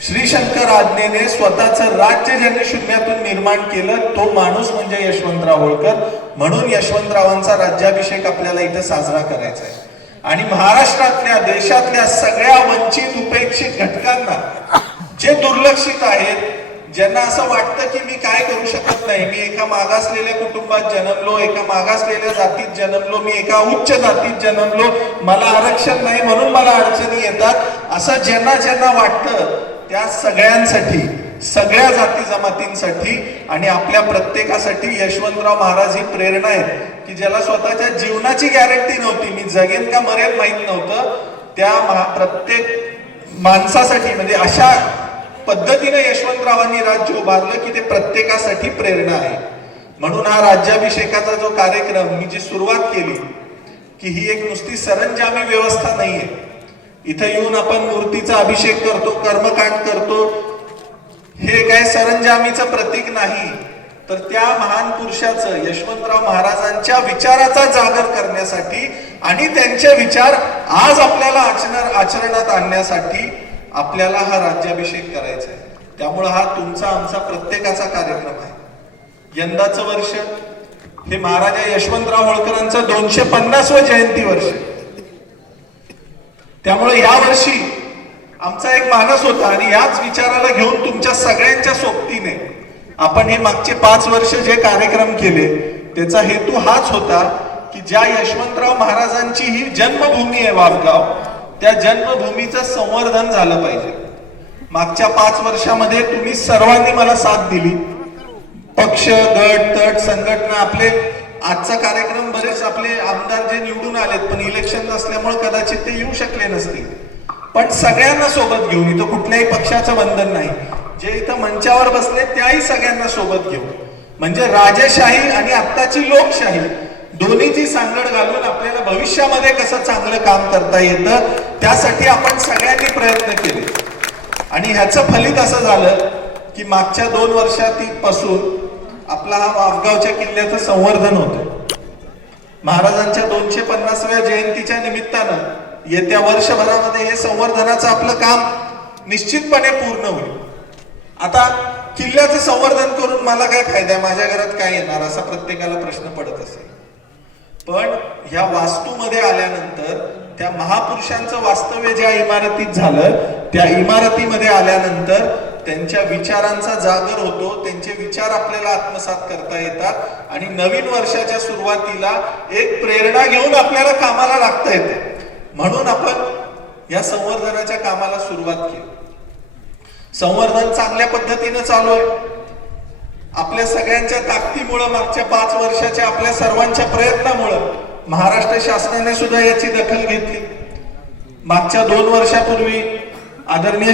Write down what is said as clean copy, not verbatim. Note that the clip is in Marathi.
श्री शंकर आज्ञेने स्वतःचं राज्य ज्यांनी शून्यातून निर्माण केलं तो माणूस म्हणजे यशवंतराव होळकर. म्हणून यशवंतरावांचा राज्याभिषेक आपल्याला इथे साजरा करायचा आहे. आणि महाराष्ट्रातल्या देशातल्या सगळ्या वंचित उपेक्षित घटकांना जे दुर्लक्षित आहेत, ज्यांना असं वाटतं की मी काय करू शकत नाही, मी एका मागासलेल्या कुटुंबात जन्मलो, एका मागासलेल्या जातीत जन्मलो, मी एका उच्च जातीत जन्मलो, मला आरक्षण नाही म्हणून मला अडचणी येतात, असं ज्यांना ज्यांना वाटतं त्या सगळ्यांसाठी, सगळ्या जाती जमातींसाठी आणि आपल्या प्रत्येकासाठी यशवंतराव महाराज ही प्रेरणा आहे की ज्याला स्वतःच्या जीवनाची गॅरंटी नव्हती, मी जगेन का मरेल माहित नव्हतं, त्या प्रत्येक माणसासाठी म्हणजे अशा पद्धतीने यशवंतरावांनी राज्य उभारलं की ते प्रत्येकासाठी प्रेरणा आहे. म्हणून हा राज्याभिषेकाचा जो कार्यक्रम मी जी सुरुवात केली की ही एक नुसती सरंजामी व्यवस्था नाहीये. इथं येऊन आपण मूर्तीचा अभिषेक करतो, कर्मकांड करतो, हे काय सरंजामीचं प्रतीक नाही, तर त्या महान पुरुषाचं, यशवंतराव महाराजांच्या विचाराचा जागर करण्यासाठी आणि त्यांचे विचार आज आपल्याला आचरणात आणण्यासाठी आपल्याला हा राज्याभिषेक करायचा आहे. त्यामुळे हा तुमचा आमचा प्रत्येकाचा कार्यक्रम आहे. यंदाचं वर्ष हे महाराजा यशवंतराव होळकरांचं 250वे जयंती वर्ष. त्यामुळे या वर्षी आमचा एक मानस होता आणि याच विचाराला घेऊन तुमच्या सगळ्यांच्या सोबतीने आपण हे मागचे 5 वर्ष जे कार्यक्रम केले त्याचा हेतू हाच होता की ज्या यशवंतराव महाराजांची ही जन्मभूमी आहे वाफगाव, त्या जन्मभूमीचं संवर्धन झालं पाहिजे. मागच्या 5 वर्षामध्ये तुम्ही सर्वांनी मला साथ दिली. पक्ष, गट, तट, संघटना, आपले आजचा कार्यक्रम बरेच आपले आमदार जे निवडून आलेत पण इलेक्शन नसल्यामुळे कदाचित ते येऊ शकले नसतील, पण सगळ्यांना सोबत घेऊन, इथं कुठल्याही पक्षाचं बंधन नाही, जे इथं मंचावर बसले त्याही सगळ्यांना सोबत घेऊन, म्हणजे राजेशाही आणि आत्ताची लोकशाही दोन्हीची सांगड घालून आपल्याला भविष्यामध्ये कसं चांगलं काम करता येतं त्यासाठी आपण सगळ्यांनी प्रयत्न केले. आणि ह्याचं फलित असं झालं की मागच्या 2 वर्षापासून आपला हा वाफगावच्या किल्ल्याचं संवर्धन होतं. महाराजांच्या 250व्या जयंतीच्या निमित्तानं येत्या वर्षभरामध्ये हे संवर्धनाचं आपलं काम निश्चितपणे पूर्ण होईल. आता किल्ल्याचं संवर्धन करून मला काय फायदा आहे, माझ्या घरात काय येणार, असा प्रत्येकाला प्रश्न पडत असेल. पण ह्या वास्तूमध्ये आल्यानंतर, त्या महापुरुषांचं वास्तव्य ज्या इमारतीत झालं त्या इमारतीमध्ये आल्यानंतर त्यांच्या विचारांचा जागर होतो, त्यांचे विचार आपल्याला आत्मसात करता येतात आणि नवीन वर्षाच्या सुरुवातीला एक प्रेरणा घेऊन आपल्याला कामाला लागता येते. म्हणून आपण या संवर्धनाच्या कामाला सुरुवात केली. संवर्धन चांगल्या पद्धतीने चालू आहे. आपल्या सगळ्यांच्या ताकदीमुळे, मागच्या 5 वर्षाच्या आपल्या सर्वांच्या प्रयत्नामुळे महाराष्ट्र शासनाने सुद्धा याची दखल घेतली. मागच्या 2 वर्षापूर्वी आदरणीय